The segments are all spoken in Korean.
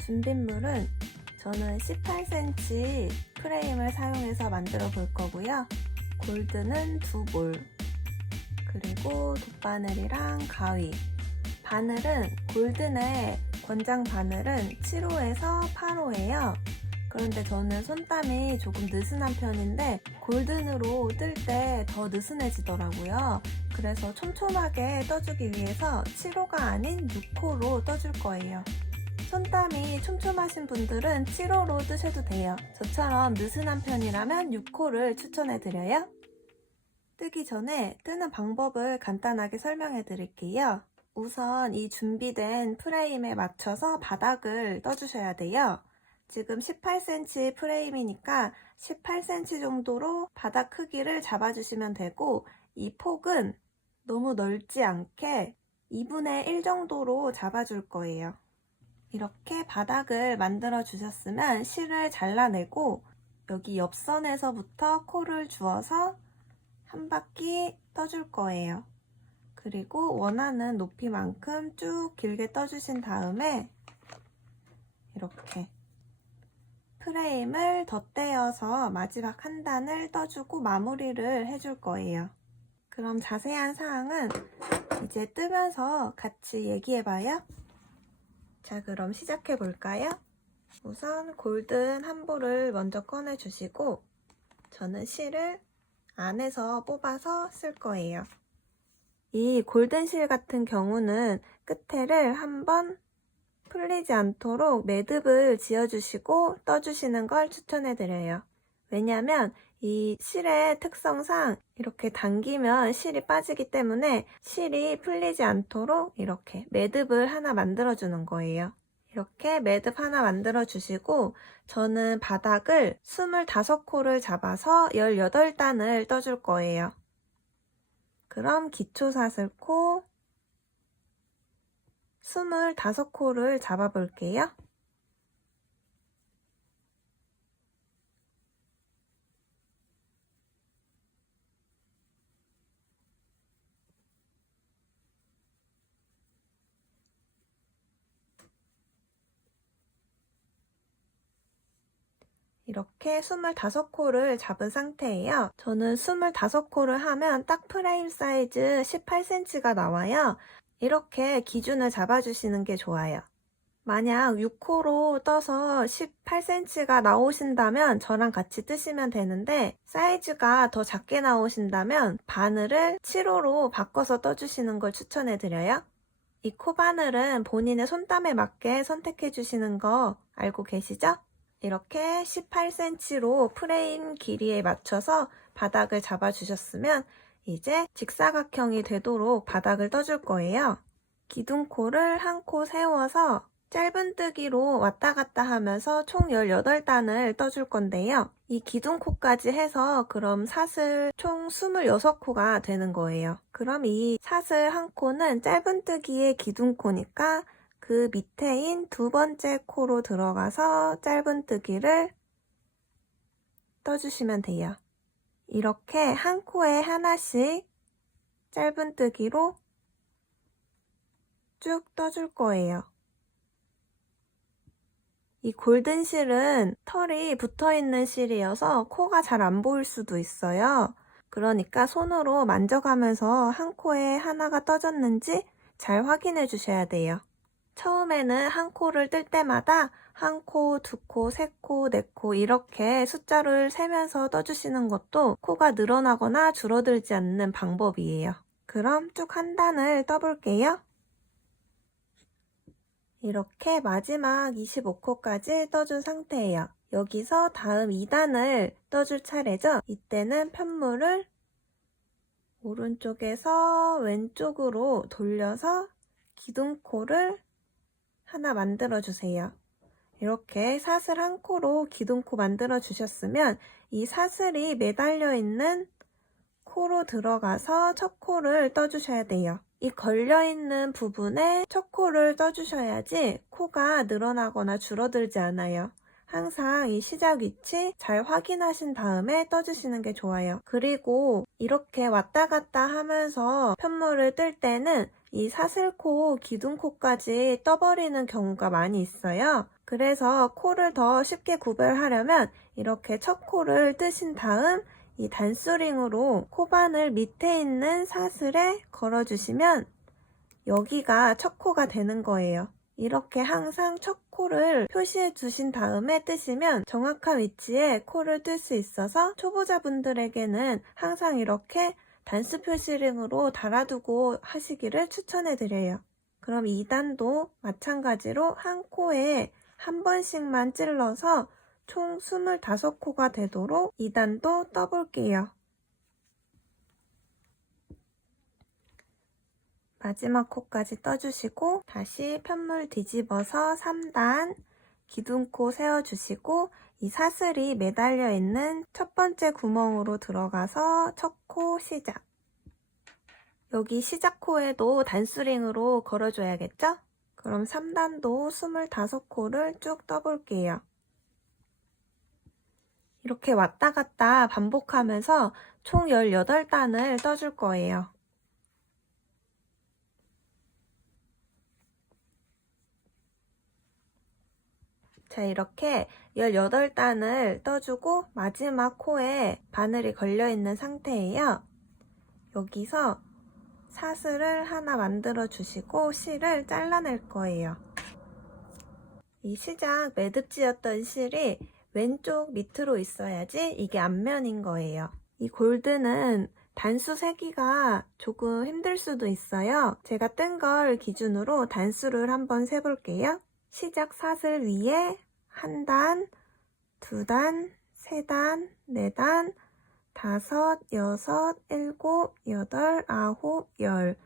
준빗물은 저는 18cm 프레임을 사용해서 만들어 볼 거고요. 골드는 2볼, 그리고 돗바늘이랑 가위. 바늘은 골든의 권장 바늘은 7호에서 8호예요. 그런데 저는 손땀이 조금 느슨한 편인데 골든으로 뜰 때 더 느슨해지더라고요. 그래서 촘촘하게 떠주기 위해서 7호가 아닌 6호로 떠줄 거예요. 손땀이 촘촘하신 분들은 7호로 뜨셔도 돼요. 저처럼 느슨한 편이라면 6호를 추천해드려요. 뜨기 전에 뜨는 방법을 간단하게 설명해 드릴게요. 우선 이 준비된 프레임에 맞춰서 바닥을 떠주셔야 돼요. 지금 18cm 프레임이니까 18cm 정도로 바닥 크기를 잡아주시면 되고, 이 폭은 너무 넓지 않게 2분의 1 정도로 잡아줄 거예요. 이렇게 바닥을 만들어 주셨으면 실을 잘라내고 여기 옆선에서부터 코를 주어서 한 바퀴 떠줄 거예요. 그리고 원하는 높이만큼 쭉 길게 떠주신 다음에 이렇게 프레임을 덧대어서 마지막 한 단을 떠주고 마무리를 해줄 거예요. 그럼 자세한 사항은 이제 뜨면서 같이 얘기해봐요. 자, 그럼 시작해 볼까요? 우선 골든 한 볼을 먼저 꺼내 주시고 저는 실을 안에서 뽑아서 쓸 거예요. 이 골든 실 같은 경우는 끝에를 한번 풀리지 않도록 매듭을 지어주시고 떠주시는 걸 추천해드려요. 왜냐면 이 실의 특성상 이렇게 당기면 실이 빠지기 때문에 실이 풀리지 않도록 이렇게 매듭을 하나 만들어주는 거예요. 이렇게 매듭 하나 만들어 주시고 저는 바닥을 25코를 잡아서 18단을 떠줄 거예요. 그럼 기초 사슬코 25코를 잡아 볼게요. 이렇게 25코를 잡은 상태예요. 저는 25코를 하면 딱 프레임 사이즈 18cm가 나와요. 이렇게 기준을 잡아주시는 게 좋아요. 만약 6코로 떠서 18cm가 나오신다면 저랑 같이 뜨시면 되는데, 사이즈가 더 작게 나오신다면 바늘을 7호로 바꿔서 떠주시는 걸 추천해드려요. 이 코바늘은 본인의 손땀에 맞게 선택해 주시는 거 알고 계시죠? 이렇게 18cm로 프레임 길이에 맞춰서 바닥을 잡아주셨으면 이제 직사각형이 되도록 바닥을 떠줄 거예요. 기둥코를 한 코 세워서 짧은뜨기로 왔다 갔다 하면서 총 18단을 떠줄 건데요. 이 기둥코까지 해서 그럼 사슬 총 26코가 되는 거예요. 그럼 이 사슬 한 코는 짧은뜨기의 기둥코니까 그 밑에인 두 번째 코로 들어가서 짧은뜨기를 떠주시면 돼요. 이렇게 한 코에 하나씩 짧은뜨기로 쭉 떠줄 거예요. 이 골든 실은 털이 붙어있는 실이어서 코가 잘 안 보일 수도 있어요. 그러니까 손으로 만져가면서 한 코에 하나가 떠졌는지 잘 확인해 주셔야 돼요. 처음에는 한 코를 뜰 때마다 한 코, 두 코, 세 코, 네 코 이렇게 숫자를 세면서 떠주시는 것도 코가 늘어나거나 줄어들지 않는 방법이에요. 그럼 쭉 한 단을 떠볼게요. 이렇게 마지막 25코까지 떠준 상태예요. 여기서 다음 2단을 떠줄 차례죠. 이때는 편물을 오른쪽에서 왼쪽으로 돌려서 기둥코를 하나 만들어 주세요. 이렇게 사슬 한 코로 기둥코 만들어 주셨으면 이 사슬이 매달려 있는 코로 들어가서 첫 코를 떠주셔야 돼요. 이 걸려있는 부분에 첫 코를 떠주셔야지 코가 늘어나거나 줄어들지 않아요. 항상 이 시작 위치 잘 확인하신 다음에 떠주시는 게 좋아요. 그리고 이렇게 왔다 갔다 하면서 편물을 뜰 때는 이 사슬코, 기둥코까지 떠버리는 경우가 많이 있어요. 그래서 코를 더 쉽게 구별하려면 이렇게 첫 코를 뜨신 다음 이 단수링으로 코바늘 밑에 있는 사슬에 걸어주시면 여기가 첫 코가 되는 거예요. 이렇게 항상 첫 코를 표시해 주신 다음에 뜨시면 정확한 위치에 코를 뜰 수 있어서 초보자분들에게는 항상 이렇게 단수 표시링으로 달아두고 하시기를 추천해 드려요. 그럼 2단도 마찬가지로 한 코에 한 번씩만 찔러서 총 25코가 되도록 2단도 떠볼게요. 마지막 코까지 떠주시고 다시 편물 뒤집어서 3단 기둥코 세워주시고 이 사슬이 매달려 있는 첫 번째 구멍으로 들어가서 첫 코 시작. 여기 시작 코에도 단수링으로 걸어줘야겠죠? 그럼 3단도 25코를 쭉 떠볼게요. 이렇게 왔다 갔다 반복하면서 총 18단을 떠줄 거예요. 자, 이렇게 18단을 떠주고 마지막 코에 바늘이 걸려있는 상태예요. 여기서 사슬을 하나 만들어 주시고 실을 잘라낼 거예요. 이 시작 매듭지였던 실이 왼쪽 밑으로 있어야지 이게 앞면인 거예요. 이 골드는 단수 세기가 조금 힘들 수도 있어요. 제가 뜬 걸 기준으로 단수를 한번 세볼게요. 시작 사슬 위에 1단, 2단, 3단, 4단, 5, 6, 7, 8, 9, 10,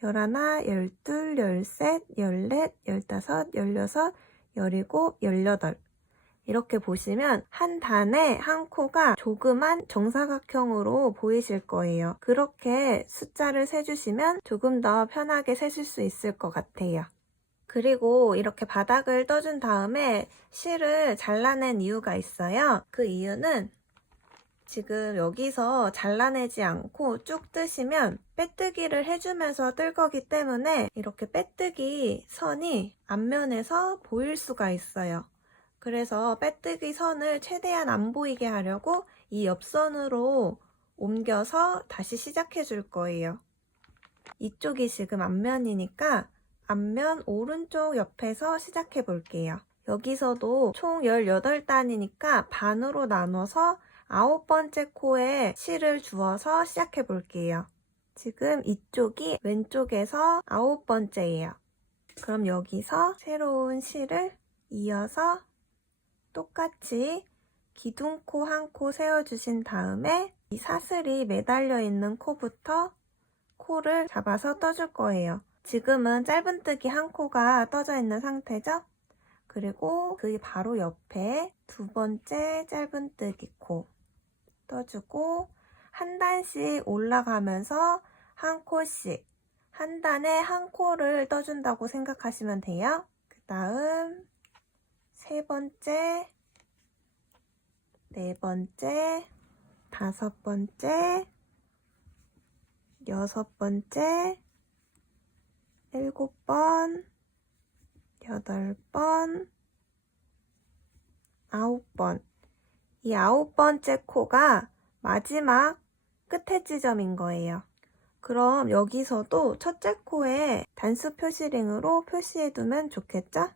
11, 12, 13, 14, 15, 16, 17, 18 이렇게 보시면 한 단에 한 코가 조그만 정사각형으로 보이실 거예요. 그렇게 숫자를 세주시면 조금 더 편하게 세실 수 있을 것 같아요. 그리고 이렇게 바닥을 떠준 다음에 실을 잘라낸 이유가 있어요. 그 이유는 지금 여기서 잘라내지 않고 쭉 뜨시면 빼뜨기를 해주면서 뜰 거기 때문에 이렇게 빼뜨기 선이 앞면에서 보일 수가 있어요. 그래서 빼뜨기 선을 최대한 안 보이게 하려고 이 옆선으로 옮겨서 다시 시작해 줄 거예요. 이쪽이 지금 앞면이니까 앞면 오른쪽 옆에서 시작해 볼게요. 여기서도 총 18단이니까 반으로 나눠서 9번째 코에 실을 주어서 시작해 볼게요. 지금 이쪽이 왼쪽에서 9번째예요. 그럼 여기서 새로운 실을 이어서 똑같이 기둥코 한 코 세워주신 다음에 이 사슬이 매달려 있는 코부터 코를 잡아서 떠줄 거예요. 지금은 짧은뜨기 한 코가 떠져 있는 상태죠? 그리고 그 바로 옆에 두 번째 짧은뜨기 코 떠주고 한 단씩 올라가면서 한 코씩 한 단에 한 코를 떠준다고 생각하시면 돼요. 그 다음 세 번째, 네 번째, 다섯 번째, 여섯 번째, 7번, 8번, 9번. 이 9번째 코가 마지막 끝에 지점인 거예요. 그럼 여기서도 첫째 코에 단수 표시링으로 표시해두면 좋겠죠?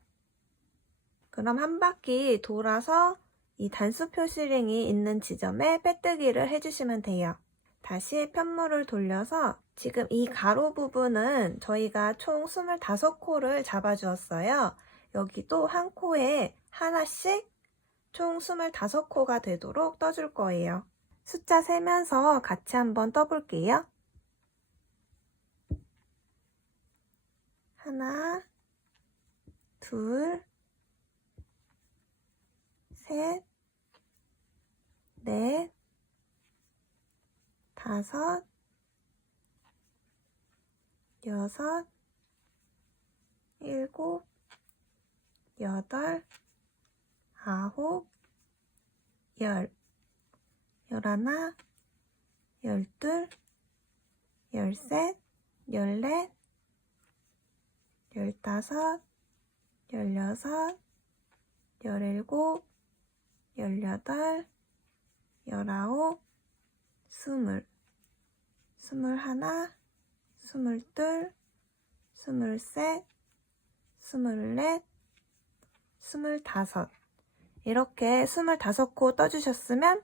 그럼 한 바퀴 돌아서 이 단수 표시링이 있는 지점에 빼뜨기를 해주시면 돼요. 다시 편물을 돌려서 지금 이 가로 부분은 저희가 총 25코를 잡아주었어요. 여기도 한 코에 하나씩 총 25코가 되도록 떠줄 거예요. 숫자 세면서 같이 한번 떠볼게요. 하나, 둘, 셋, 넷, 다섯, 여섯, 일곱, 여덟, 아홉, 열, 열하나, 열둘, 열셋, 열넷, 15, 16, 17, 18, 19, 20, 21, 22, 23, 24, 25 이렇게 25코 떠주셨으면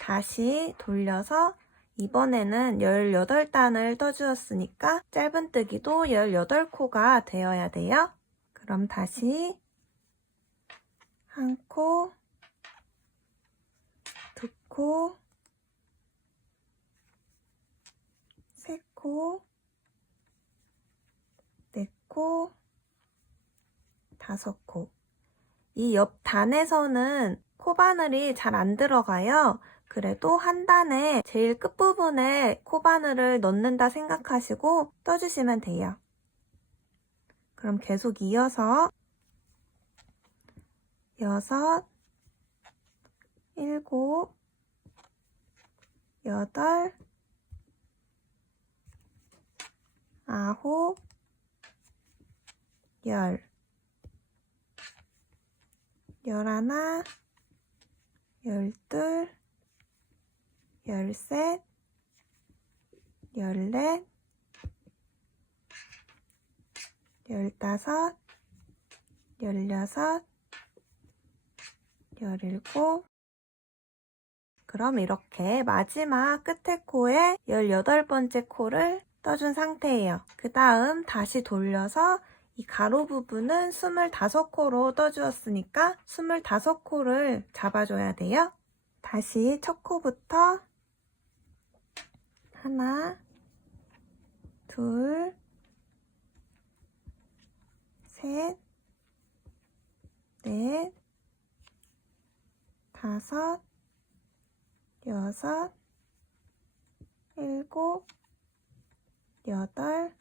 다시 돌려서 이번에는 18단을 떠주었으니까 짧은뜨기도 18코가 되어야 돼요. 그럼 다시 한 코, 두 코, 세 코, 네 코, 다섯 코. 이 옆 단에서는 코바늘이 잘 안 들어가요. 그래도 한 단에 제일 끝부분에 코바늘을 넣는다 생각하시고 떠주시면 돼요. 그럼 계속 이어서 6, 7, 8, 9, 10, 11, 12, 13, 14, 15, 16, 17 그럼 이렇게 마지막 끝에 코에 18번째 코를 떠준 상태예요. 그 다음 다시 돌려서 이 가로 부분은 25코로 떠주었으니까 25코를 잡아줘야 돼요. 다시 첫 코부터 하나, 둘, 셋, 넷, 다섯, 여섯, 일곱, 여덟,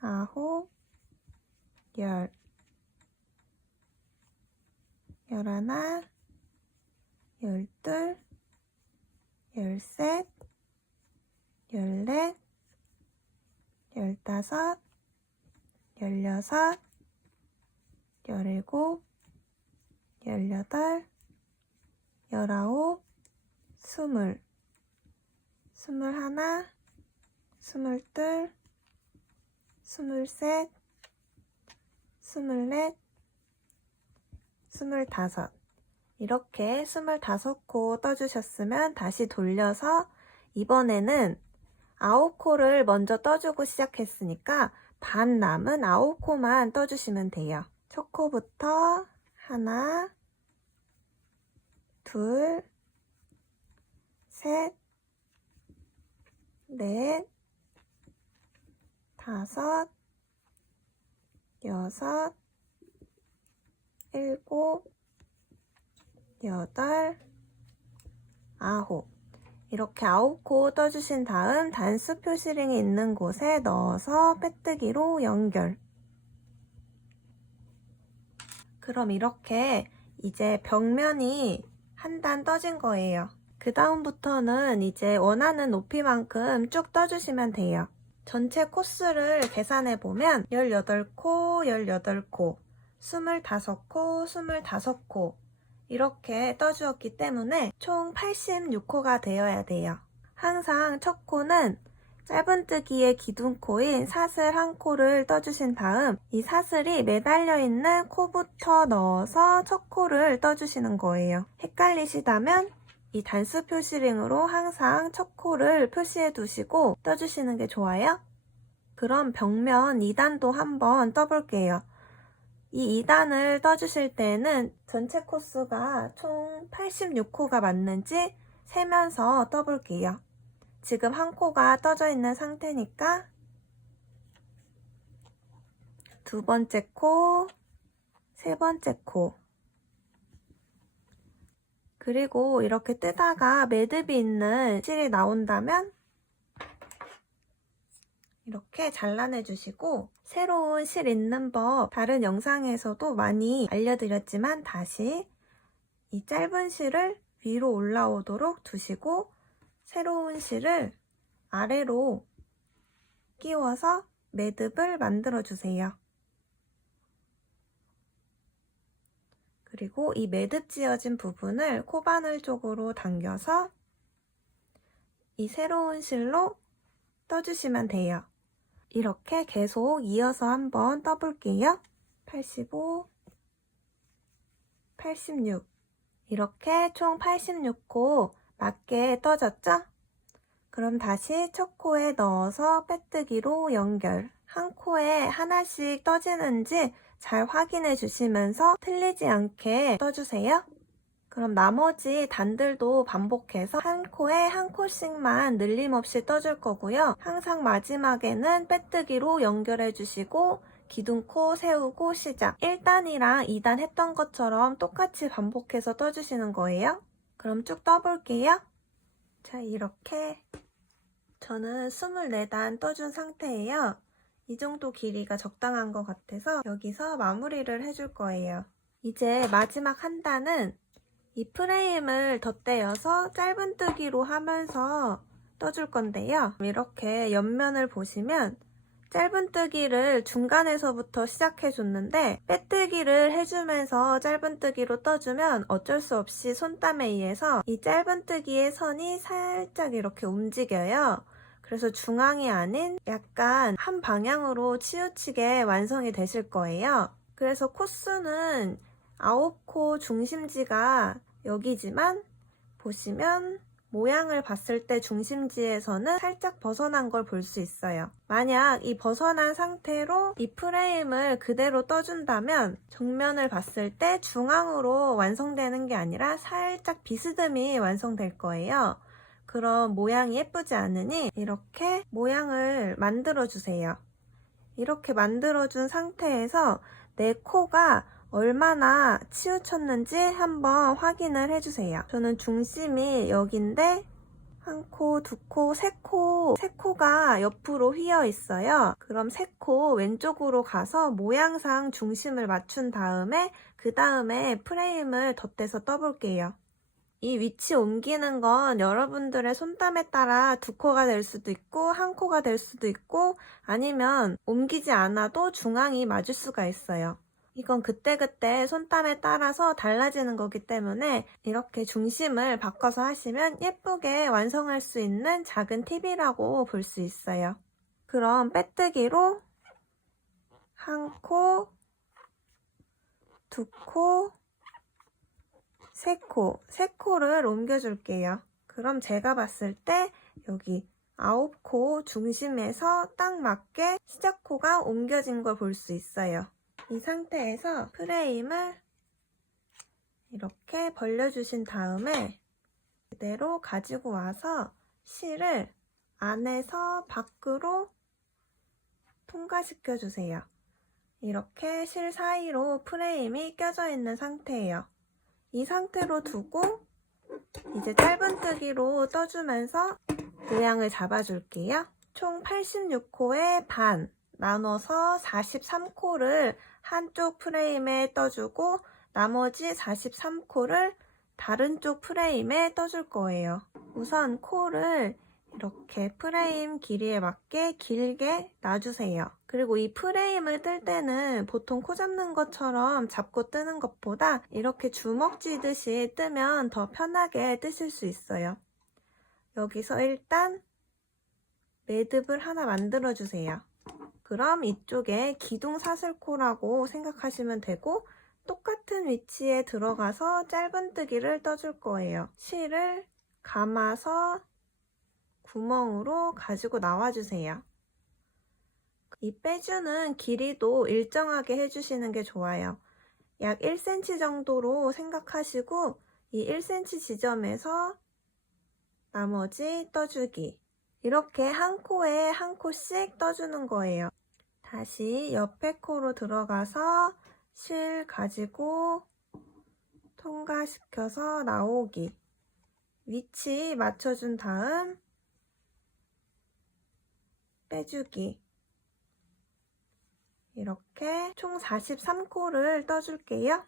아홉, 열, 열하나, 열둘, 열셋, 열넷, 열다섯, 열여섯, 열일곱, 열여덟, 열아홉, 스물, 스물하나, 스물둘, 스물셋, 스물넷, 스물다섯 이렇게 25코 떠주셨으면 다시 돌려서 이번에는 9코를 먼저 떠주고 시작했으니까 반 남은 9코만 떠주시면 돼요. 첫 코부터 하나, 둘, 셋, 넷, 다섯, 여섯, 일곱, 여덟, 아홉 이렇게 9코 떠주신 다음 단수 표시링이 있는 곳에 넣어서 빼뜨기로 연결. 그럼 이렇게 이제 벽면이 한 단 떠진 거예요. 그 다음부터는 이제 원하는 높이만큼 쭉 떠주시면 돼요. 전체 코스를 계산해보면 18코, 18코, 25코, 25코 이렇게 떠주었기 때문에 총 86코가 되어야 돼요. 항상 첫 코는 짧은뜨기의 기둥코인 사슬 한 코를 떠주신 다음 이 사슬이 매달려 있는 코부터 넣어서 첫 코를 떠주시는 거예요. 헷갈리시다면 이 단수 표시링으로 항상 첫 코를 표시해 두시고 떠주시는 게 좋아요. 그럼 벽면 2단도 한번 떠볼게요. 이 2단을 떠주실 때는 전체 코스가 총 86코가 맞는지 세면서 떠볼게요. 지금 한 코가 떠져 있는 상태니까 두 번째 코, 세 번째 코 그리고 이렇게 뜨다가 매듭이 있는 실이 나온다면 이렇게 잘라내 주시고 새로운 실 있는 법 다른 영상에서도 많이 알려드렸지만 다시 이 짧은 실을 위로 올라오도록 두시고 새로운 실을 아래로 끼워서 매듭을 만들어 주세요. 그리고 이 매듭 지어진 부분을 코바늘 쪽으로 당겨서 이 새로운 실로 떠주시면 돼요. 이렇게 계속 이어서 한번 떠볼게요. 85, 86 이렇게 총 86코 맞게 떠졌죠? 그럼 다시 첫 코에 넣어서 빼뜨기로 연결. 한 코에 하나씩 떠지는지 잘 확인해 주시면서 틀리지 않게 떠주세요. 그럼 나머지 단들도 반복해서 한 코에 한 코씩만 늘림없이 떠줄 거고요. 항상 마지막에는 빼뜨기로 연결해 주시고 기둥코 세우고 시작. 1단이랑 2단 했던 것처럼 똑같이 반복해서 떠주시는 거예요. 그럼 쭉 떠볼게요. 자, 이렇게 저는 24단 떠준 상태예요. 이 정도 길이가 적당한 것 같아서 여기서 마무리를 해줄 거예요. 이제 마지막 한 단은 이 프레임을 덧대어서 짧은뜨기로 하면서 떠줄 건데요. 이렇게 옆면을 보시면 짧은뜨기를 중간에서부터 시작해줬는데 빼뜨기를 해주면서 짧은뜨기로 떠주면 어쩔 수 없이 손땀에 의해서 이 짧은뜨기의 선이 살짝 이렇게 움직여요. 그래서 중앙이 아닌 약간 한 방향으로 치우치게 완성이 되실 거예요. 그래서 코수는 9코 중심지가 여기지만 보시면 모양을 봤을 때 중심지에서는 살짝 벗어난 걸 볼 수 있어요. 만약 이 벗어난 상태로 이 프레임을 그대로 떠준다면 정면을 봤을 때 중앙으로 완성되는 게 아니라 살짝 비스듬히 완성될 거예요. 그럼 모양이 예쁘지 않으니 이렇게 모양을 만들어 주세요. 이렇게 만들어준 상태에서 내 코가 얼마나 치우쳤는지 한번 확인을 해주세요. 저는 중심이 여긴데 한 코, 두 코, 세 코가 옆으로 휘어 있어요. 그럼 세 코 왼쪽으로 가서 모양상 중심을 맞춘 다음에 그 다음에 프레임을 덧대서 떠볼게요. 이 위치 옮기는 건 여러분들의 손땀에 따라 두 코가 될 수도 있고 한 코가 될 수도 있고 아니면 옮기지 않아도 중앙이 맞을 수가 있어요. 이건 그때그때 손땀에 따라서 달라지는 거기 때문에 이렇게 중심을 바꿔서 하시면 예쁘게 완성할 수 있는 작은 팁이라고 볼 수 있어요. 그럼 빼뜨기로 한 코, 두 코, 세 코를 옮겨줄게요. 그럼 제가 봤을 때 여기 9코 중심에서 딱 맞게 시작코가 옮겨진 걸 볼 수 있어요. 이 상태에서 프레임을 이렇게 벌려주신 다음에 그대로 가지고 와서 실을 안에서 밖으로 통과시켜 주세요. 이렇게 실 사이로 프레임이 껴져 있는 상태예요. 이 상태로 두고 이제 짧은뜨기로 떠주면서 모양을 잡아줄게요. 총 86코에 반 나눠서 43코를 한쪽 프레임에 떠주고 나머지 43코를 다른 쪽 프레임에 떠줄 거예요. 우선 코를 이렇게 프레임 길이에 맞게 길게 놔주세요. 그리고 이 프레임을 뜰 때는 보통 코 잡는 것처럼 잡고 뜨는 것보다 이렇게 주먹 쥐듯이 뜨면 더 편하게 뜨실 수 있어요. 여기서 일단 매듭을 하나 만들어 주세요. 그럼 이쪽에 기둥 사슬코라고 생각하시면 되고 똑같은 위치에 들어가서 짧은뜨기를 떠줄 거예요. 실을 감아서 구멍으로 가지고 나와주세요. 이 빼주는 길이도 일정하게 해주시는 게 좋아요. 약 1cm 정도로 생각하시고 이 1cm 지점에서 나머지 떠주기. 이렇게 한 코에 한 코씩 떠주는 거예요. 다시 옆에 코로 들어가서 실 가지고 통과시켜서 나오기. 위치 맞춰준 다음 빼주기. 이렇게 총 43코를 떠줄게요.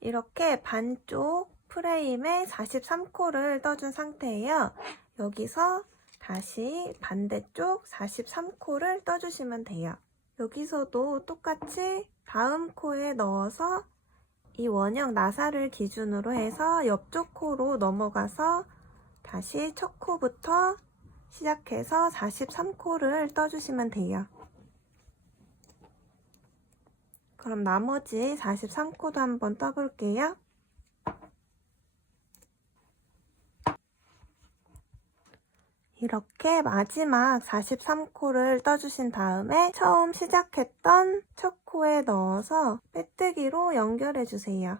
이렇게 반쪽 프레임에 43코를 떠준 상태예요. 여기서 다시 반대쪽 43코를 떠주시면 돼요. 여기서도 똑같이 다음 코에 넣어서 이 원형 나사를 기준으로 해서 옆쪽 코로 넘어가서 다시 첫 코부터 시작해서 43코를 떠주시면 돼요. 그럼 나머지 43코도 한번 떠볼게요. 이렇게 마지막 43코를 떠주신 다음에 처음 시작했던 첫 코에 넣어서 빼뜨기로 연결해 주세요.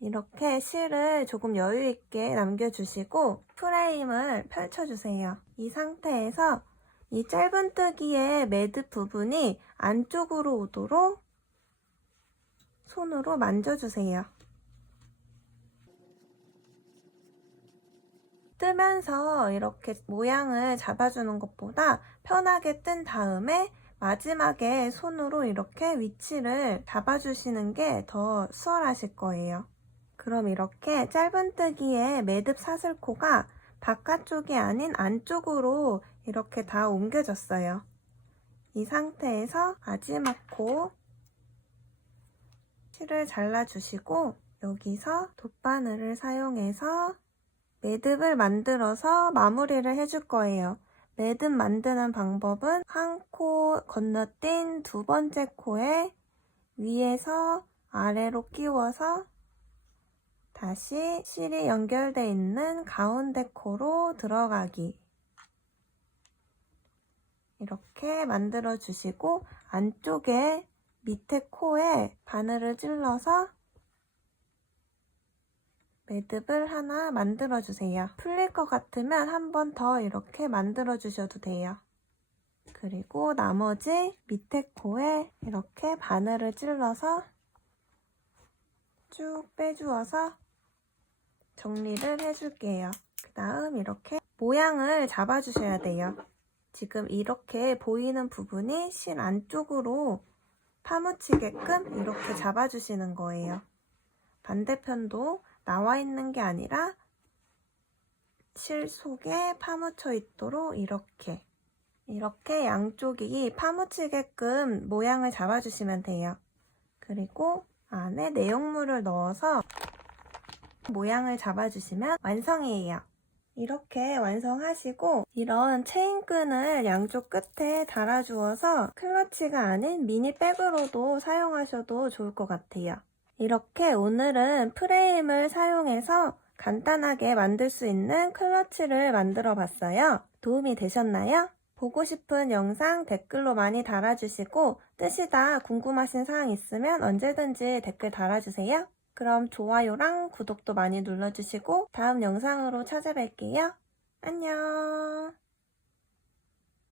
이렇게 실을 조금 여유 있게 남겨주시고 프레임을 펼쳐주세요. 이 상태에서 이 짧은뜨기의 매듭 부분이 안쪽으로 오도록 손으로 만져주세요. 뜨면서 이렇게 모양을 잡아주는 것보다 편하게 뜬 다음에 마지막에 손으로 이렇게 위치를 잡아주시는 게 더 수월하실 거예요. 그럼 이렇게 짧은뜨기의 매듭 사슬코가 바깥쪽이 아닌 안쪽으로 이렇게 다 옮겨졌어요. 이 상태에서 마지막 코 실을 잘라주시고 여기서 돗바늘을 사용해서 매듭을 만들어서 마무리를 해줄 거예요. 매듭 만드는 방법은 한 코 건너뛴 두 번째 코에 위에서 아래로 끼워서 다시 실이 연결되어 있는 가운데 코로 들어가기. 이렇게 만들어 주시고 안쪽에 밑에 코에 바늘을 찔러서 매듭을 하나 만들어 주세요. 풀릴 것 같으면 한 번 더 이렇게 만들어 주셔도 돼요. 그리고 나머지 밑에 코에 이렇게 바늘을 찔러서 쭉 빼주어서 정리를 해줄게요. 그 다음 이렇게 모양을 잡아주셔야 돼요. 지금 이렇게 보이는 부분이 실 안쪽으로 파묻히게끔 이렇게 잡아주시는 거예요. 반대편도 나와 있는 게 아니라 실 속에 파묻혀 있도록 이렇게 양쪽이 파묻히게끔 모양을 잡아주시면 돼요. 그리고 안에 내용물을 넣어서 모양을 잡아주시면 완성이에요. 이렇게 완성하시고 이런 체인끈을 양쪽 끝에 달아주어서 클러치가 아닌 미니백으로도 사용하셔도 좋을 것 같아요. 이렇게 오늘은 프레임을 사용해서 간단하게 만들 수 있는 클러치를 만들어 봤어요. 도움이 되셨나요? 보고 싶은 영상 댓글로 많이 달아주시고 뜨시다 궁금하신 사항 있으면 언제든지 댓글 달아주세요. 그럼 좋아요랑 구독도 많이 눌러주시고 다음 영상으로 찾아뵐게요. 안녕.